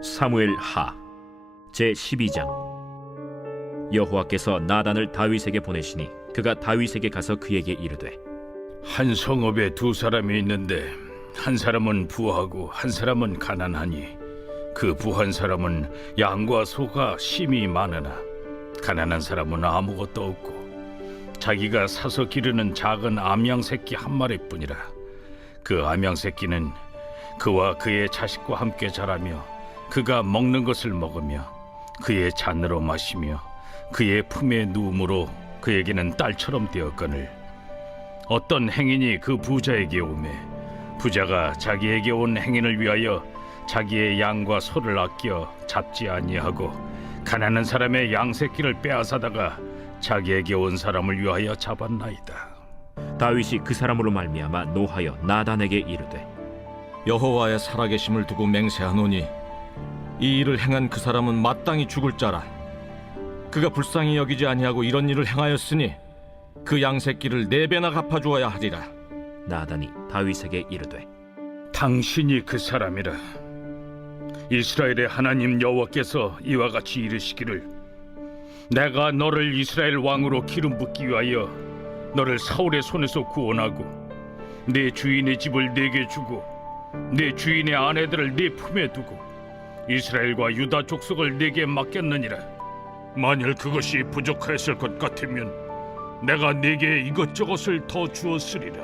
사무엘 하 제12장. 여호와께서 나단을 다윗에게 보내시니 그가 다윗에게 가서 그에게 이르되, 한 성읍에 두 사람이 있는데 한 사람은 부하고 한 사람은 가난하니 그 부한 사람은 양과 소가 심히 많으나 가난한 사람은 아무것도 없고 자기가 사서 기르는 작은 암양 새끼 한 마리뿐이라. 그 암양 새끼는 그와 그의 자식과 함께 자라며 그가 먹는 것을 먹으며 그의 잔으로 마시며 그의 품에 누움으로 그에게는 딸처럼 되었거늘, 어떤 행인이 그 부자에게 오매 부자가 자기에게 온 행인을 위하여 자기의 양과 소를 아껴 잡지 아니하고 가난한 사람의 양 새끼를 빼앗아다가 자기에게 온 사람을 위하여 잡았나이다. 다윗이 그 사람으로 말미암아 노하여 나단에게 이르되, 여호와의 살아계심을 두고 맹세하노니 이 일을 행한 그 사람은 마땅히 죽을 자라. 그가 불쌍히 여기지 아니하고 이런 일을 행하였으니 그 양새끼를 4배나 갚아주어야 하리라. 나단이 다윗에게 이르되, 당신이 그 사람이라. 이스라엘의 하나님 여호와께서 이와 같이 이르시기를, 내가 너를 이스라엘 왕으로 기름 붓기 위하여 너를 사울의 손에서 구원하고 네 주인의 집을 네게 주고 네 주인의 아내들을 네 품에 두고 이스라엘과 유다 족속을 네게 맡겼느니라. 만일 그것이 부족하였을 것 같으면 내가 네게 이것저것을 더 주었으리라.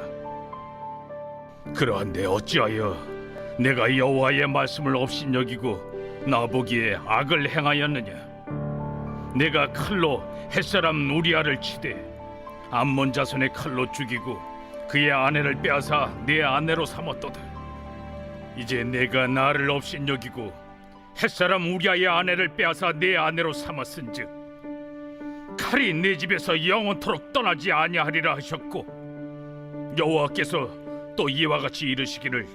그러한데 어찌하여 내가 여호와의 말씀을 업신여기고 나보기에 악을 행하였느냐? 내가 칼로 햇사람 우리아를 치되 암몬 자손의 칼로 죽이고 그의 아내를 빼앗아 내 아내로 삼았도다. 이제 내가 나를 업신여기고 햇사람 우리아의 아내를 빼앗아 내 아내로 삼았은즉 칼이 내 집에서 영원토록 떠나지 아니하리라 하셨고, 여호와께서 또 이와 같이 이르시기를,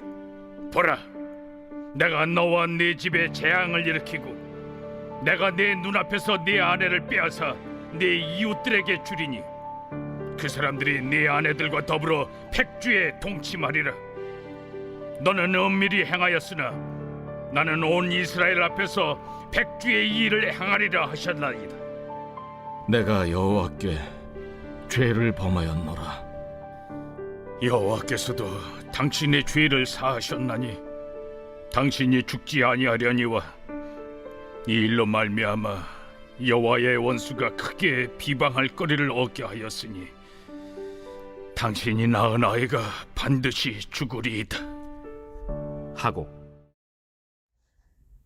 보라, 내가 너와 네 집에 재앙을 일으키고 내가 내 눈앞에서 네 아내를 빼앗아 네 이웃들에게 주리니 그 사람들이 네 아내들과 더불어 백주에 동침하리라. 너는 은밀히 행하였으나 나는 온 이스라엘 앞에서 백주의 이 일을 행하리라 하셨나이다. 내가 여호와께 죄를 범하였노라. 여호와께서도 당신의 죄를 사하셨나니 당신이 죽지 아니하려니와 이 일로 말미암아 여호와의 원수가 크게 비방할 거리를 얻게 하였으니 당신이 낳은 아이가 반드시 죽으리이다 하고.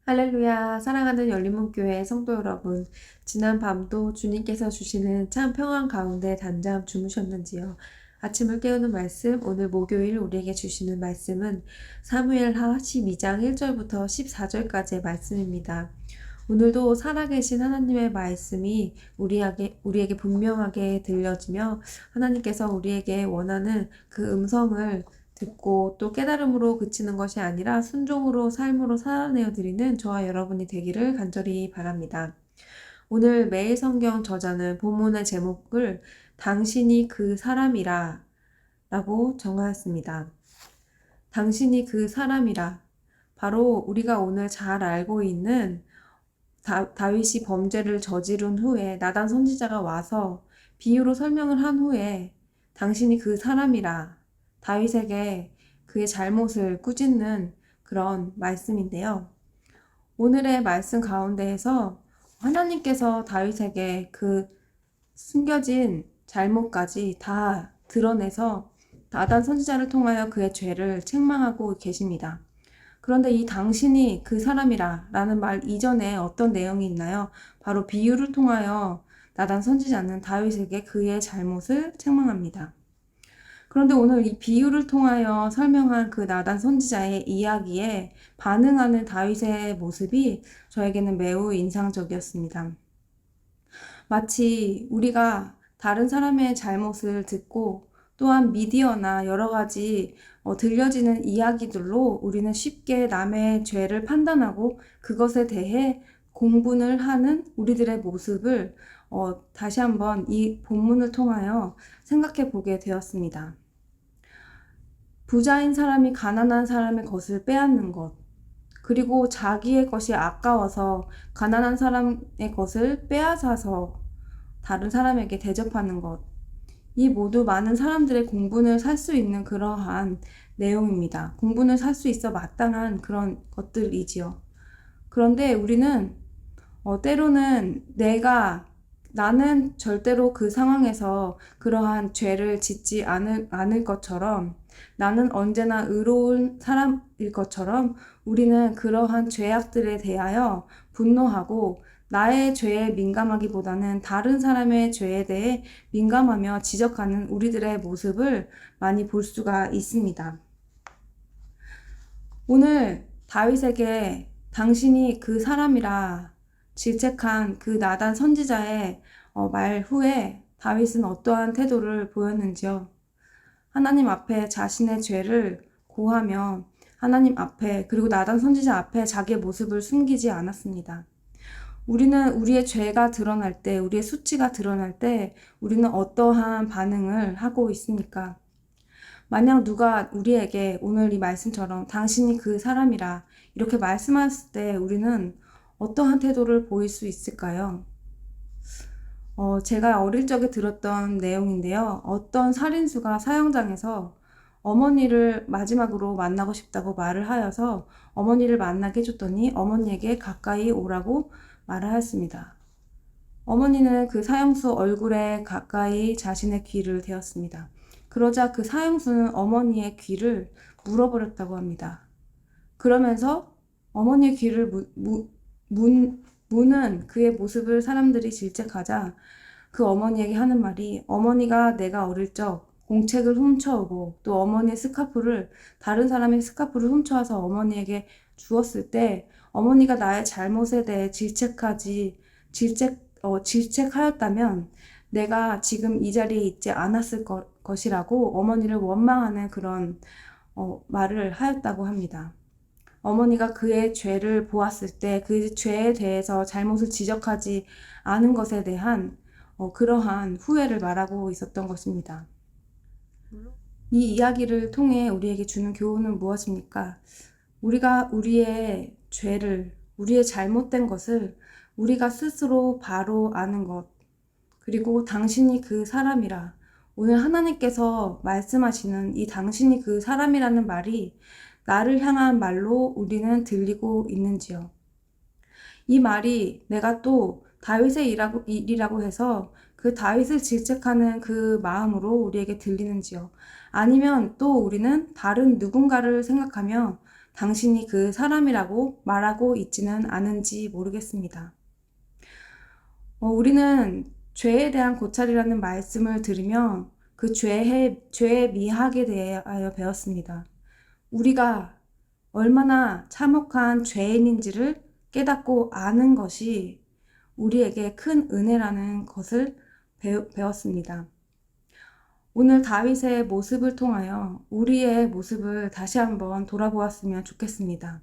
할렐루야. 사랑하는 열린문교회 성도 여러분, 지난 밤도 주님께서 주시는 참 평안 가운데 단잠 주무셨는지요? 아침을 깨우는 말씀, 오늘 목요일 우리에게 주시는 말씀은 사무엘하 12장 1절부터 14절까지의 말씀입니다. 오늘도 살아계신 하나님의 말씀이 우리에게 분명하게 들려지며 하나님께서 우리에게 원하는 그 음성을 듣고 또 깨달음으로 그치는 것이 아니라 순종으로 삶으로 살아내어 드리는 저와 여러분이 되기를 간절히 바랍니다. 오늘 매일 성경 저자는 본문의 제목을 당신이 그 사람이라 라고 정하였습니다. 당신이 그 사람이라, 바로 우리가 오늘 잘 알고 있는 다윗이 범죄를 저지른 후에 나단 선지자가 와서 비유로 설명을 한 후에 당신이 그 사람이라 다윗에게 그의 잘못을 꾸짖는 그런 말씀인데요. 오늘의 말씀 가운데에서 하나님께서 다윗에게 그 숨겨진 잘못까지 다 드러내서 나단 선지자를 통하여 그의 죄를 책망하고 계십니다. 그런데 이 당신이 그 사람이라 라는 말 이전에 어떤 내용이 있나요? 바로 비유를 통하여 나단 선지자는 다윗에게 그의 잘못을 책망합니다. 그런데 오늘 이 비유를 통하여 설명한 그 나단 선지자의 이야기에 반응하는 다윗의 모습이 저에게는 매우 인상적이었습니다. 마치 우리가 다른 사람의 잘못을 듣고 또한 미디어나 여러 가지 들려지는 이야기들로 우리는 쉽게 남의 죄를 판단하고 그것에 대해 공분을 하는 우리들의 모습을 다시 한번 이 본문을 통하여 생각해 보게 되었습니다. 부자인 사람이 가난한 사람의 것을 빼앗는 것, 그리고 자기의 것이 아까워서 가난한 사람의 것을 빼앗아서 다른 사람에게 대접하는 것. 이 모두 많은 사람들의 공분을 살 수 있는 그러한 내용입니다. 공분을 살 수 있어 마땅한 그런 것들이지요. 그런데 우리는 때로는 나는 절대로 그 상황에서 그러한 죄를 짓지 않을 것처럼, 나는 언제나 의로운 사람일 것처럼 우리는 그러한 죄악들에 대하여 분노하고 나의 죄에 민감하기보다는 다른 사람의 죄에 대해 민감하며 지적하는 우리들의 모습을 많이 볼 수가 있습니다. 오늘 다윗에게 당신이 그 사람이라 질책한 그 나단 선지자의 말 후에 다윗은 어떠한 태도를 보였는지요. 하나님 앞에 자신의 죄를 고하며 하나님 앞에 그리고 나단 선지자 앞에 자기의 모습을 숨기지 않았습니다. 우리는 우리의 죄가 드러날 때, 우리의 수치가 드러날 때 우리는 어떠한 반응을 하고 있습니까? 만약 누가 우리에게 오늘 이 말씀처럼 당신이 그 사람이라 이렇게 말씀했을 때 우리는 어떠한 태도를 보일 수 있을까요? 제가 어릴 적에 들었던 내용인데요. 어떤 살인수가 사형장에서 어머니를 마지막으로 만나고 싶다고 말을 하여서 어머니를 만나게 해줬더니 어머니에게 가까이 오라고 말을 하였습니다. 어머니는 그 사형수 얼굴에 가까이 자신의 귀를 대었습니다. 그러자 그 사형수는 어머니의 귀를 물어버렸다고 합니다. 그러면서 어머니의 귀를 무는 그의 모습을 사람들이 질책하자 그 어머니에게 하는 말이, 어머니가 내가 어릴 적 공책을 훔쳐오고 또 어머니의 스카프를, 다른 사람의 스카프를 훔쳐와서 어머니에게 주었을 때 어머니가 나의 잘못에 대해 질책하였다면 내가 지금 이 자리에 있지 않았을 것이라고 어머니를 원망하는 그런 말을 하였다고 합니다. 어머니가 그의 죄를 보았을 때 그 죄에 대해서 잘못을 지적하지 않은 것에 대한 그러한 후회를 말하고 있었던 것입니다. 이 이야기를 통해 우리에게 주는 교훈은 무엇입니까? 우리가 우리의 죄를, 우리의 잘못된 것을 우리가 스스로 바로 아는 것, 그리고 당신이 그 사람이라, 오늘 하나님께서 말씀하시는 이 당신이 그 사람이라는 말이 나를 향한 말로 우리는 들리고 있는지요. 이 말이 내가 또 다윗의 일이라고 해서 그 다윗을 질책하는 그 마음으로 우리에게 들리는지요. 아니면 또 우리는 다른 누군가를 생각하며 당신이 그 사람이라고 말하고 있지는 않은지 모르겠습니다. 우리는 죄에 대한 고찰이라는 말씀을 들으며 그 죄의 미학에 대하여 배웠습니다. 우리가 얼마나 참혹한 죄인인지를 깨닫고 아는 것이 우리에게 큰 은혜라는 것을 배웠습니다. 오늘 다윗의 모습을 통하여 우리의 모습을 다시 한번 돌아보았으면 좋겠습니다.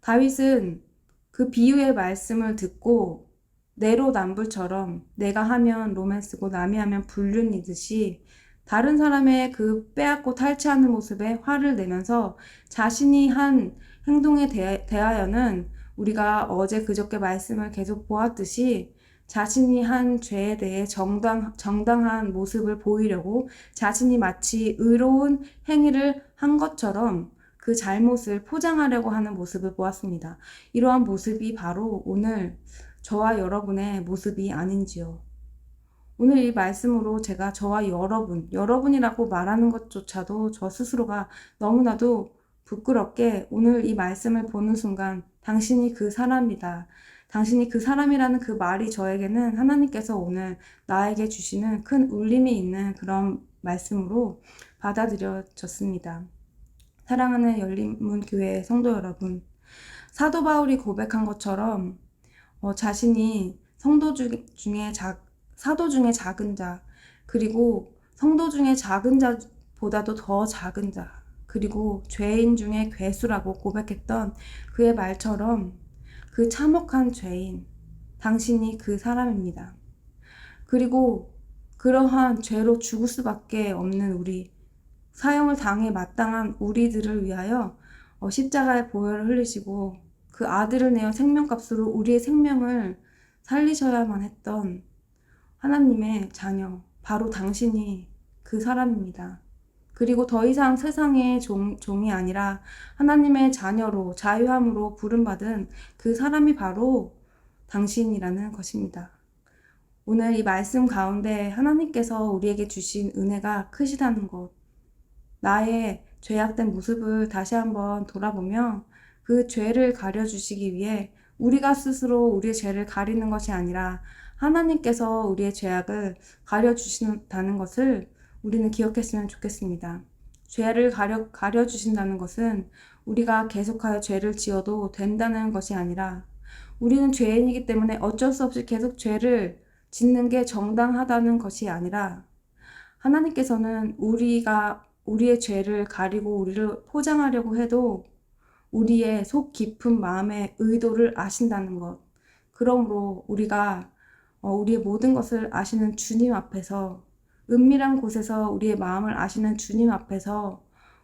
다윗은 그 비유의 말씀을 듣고 내로남불처럼 내가 하면 로맨스고 남이 하면 불륜이듯이 다른 사람의 그 빼앗고 탈취하는 모습에 화를 내면서 자신이 한 행동에 대하여는 우리가 어제 그저께 말씀을 계속 보았듯이 자신이 한 죄에 대해 정당한 모습을 보이려고 자신이 마치 의로운 행위를 한 것처럼 그 잘못을 포장하려고 하는 모습을 보았습니다. 이러한 모습이 바로 오늘 저와 여러분의 모습이 아닌지요. 오늘 이 말씀으로 제가 저와 여러분이라고 말하는 것조차도 저 스스로가 너무나도 부끄럽게 오늘 이 말씀을 보는 순간 당신이 그 사람이다. 당신이 그 사람이라는 그 말이 저에게는 하나님께서 오늘 나에게 주시는 큰 울림이 있는 그런 말씀으로 받아들여졌습니다. 사랑하는 열린문교회 성도 여러분, 사도 바울이 고백한 것처럼 자신이 사도 중에 작은 자, 그리고 성도 중에 작은 자보다도 더 작은 자, 그리고 죄인 중에 괴수라고 고백했던 그의 말처럼 그 참혹한 죄인, 당신이 그 사람입니다. 그리고 그러한 죄로 죽을 수밖에 없는 우리, 사형을 당해 마땅한 우리들을 위하여 십자가의 보혈을 흘리시고 그 아들을 내어 생명값으로 우리의 생명을 살리셔야만 했던 하나님의 자녀, 바로 당신이 그 사람입니다. 그리고 더 이상 세상의 종이 아니라 하나님의 자녀로 자유함으로 부름받은 그 사람이 바로 당신이라는 것입니다. 오늘 이 말씀 가운데 하나님께서 우리에게 주신 은혜가 크시다는 것, 나의 죄악된 모습을 다시 한번 돌아보며 그 죄를 가려주시기 위해 우리가 스스로 우리의 죄를 가리는 것이 아니라 하나님께서 우리의 죄악을 가려주신다는 것을 우리는 기억했으면 좋겠습니다. 죄를 가려주신다는 것은 우리가 계속하여 죄를 지어도 된다는 것이 아니라 우리는 죄인이기 때문에 어쩔 수 없이 계속 죄를 짓는 게 정당하다는 것이 아니라 하나님께서는 우리가 우리의 죄를 가리고 우리를 포장하려고 해도 우리의 속 깊은 마음의 의도를 아신다는 것. 그러므로 우리가 우리의 모든 것을 아시는 주님 앞에서 은밀한 곳에서 우리의 마음을 아시는 주님 앞에서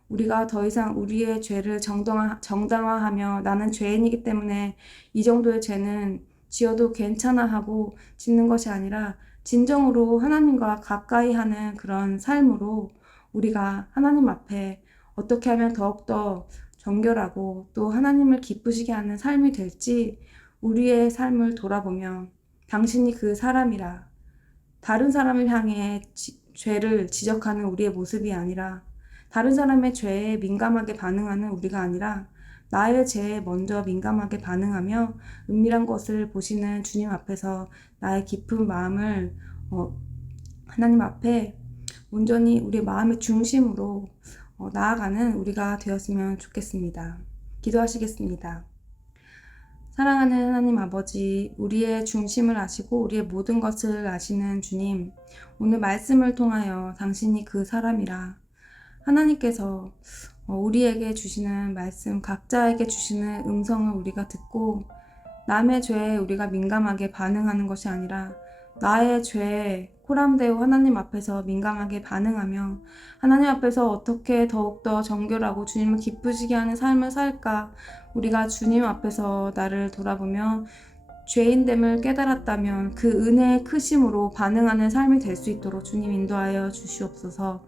우리가 더 이상 우리의 죄를 정당화하며 나는 죄인이기 때문에 이 정도의 죄는 지어도 괜찮아 하고 짓는 것이 아니라 진정으로 하나님과 가까이 하는 그런 삶으로 우리가 하나님 앞에 어떻게 하면 더욱더 정결하고 또 하나님을 기쁘시게 하는 삶이 될지 우리의 삶을 돌아보며 당신이 그 사람이라 다른 사람을 향해 죄를 지적하는 우리의 모습이 아니라 다른 사람의 죄에 민감하게 반응하는 우리가 아니라 나의 죄에 먼저 민감하게 반응하며 은밀한 것을 보시는 주님 앞에서 나의 깊은 마음을 하나님 앞에 온전히 우리의 마음의 중심으로 나아가는 우리가 되었으면 좋겠습니다. 기도하시겠습니다. 사랑하는 하나님 아버지, 우리의 중심을 아시고 우리의 모든 것을 아시는 주님, 오늘 말씀을 통하여 당신이 그 사람이라 하나님께서 우리에게 주시는 말씀, 각자에게 주시는 음성을 우리가 듣고 남의 죄에 우리가 민감하게 반응하는 것이 아니라 나의 죄에 코람데오 하나님 앞에서 민감하게 반응하며 하나님 앞에서 어떻게 더욱더 정결하고 주님을 기쁘시게 하는 삶을 살까 우리가 주님 앞에서 나를 돌아보며 죄인됨을 깨달았다면 그 은혜의 크심으로 반응하는 삶이 될 수 있도록 주님 인도하여 주시옵소서.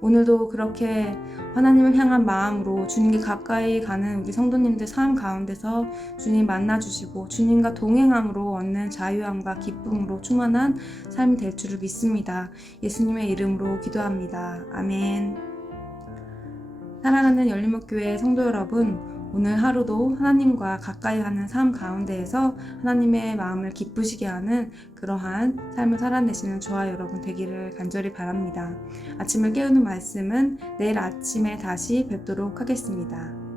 오늘도 그렇게 하나님을 향한 마음으로 주님께 가까이 가는 우리 성도님들 삶 가운데서 주님 만나주시고 주님과 동행함으로 얻는 자유함과 기쁨으로 충만한 삶이 될 줄을 믿습니다. 예수님의 이름으로 기도합니다. 아멘. 사랑하는 열린목교회 성도 여러분, 오늘 하루도 하나님과 가까이 하는 삶 가운데에서 하나님의 마음을 기쁘시게 하는 그러한 삶을 살아내시는 저와 여러분 되기를 간절히 바랍니다. 아침을 깨우는 말씀은 내일 아침에 다시 뵙도록 하겠습니다.